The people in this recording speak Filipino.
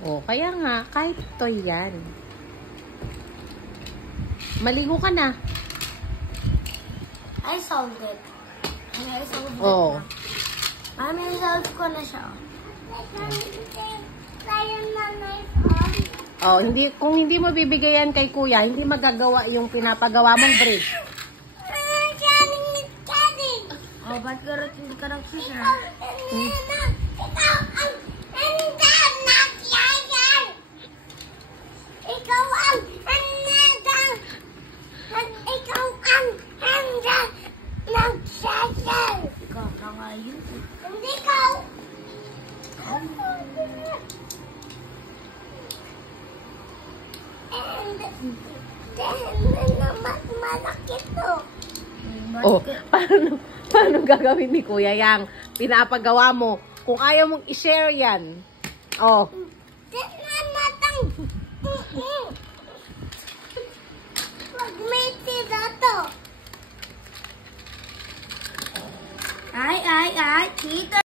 Oh, kaya nga, kahit toy yan. Maligo ka na. I solved it. I solved it. Oh. Mami, solve ko na siya. Oh, kung hindi mo bibigayan kay kuya, hindi magagawa yung pinapagawa mong bridge. Oh, ba't garot hindi ka nagsishare? Ikaw na nga yun. Hindi ka. Malaki to. Oh, paano gagawin ni kuya yang pinapagawa mo? Kung ayaw mong i-share yan. Oh. Ay, Tita.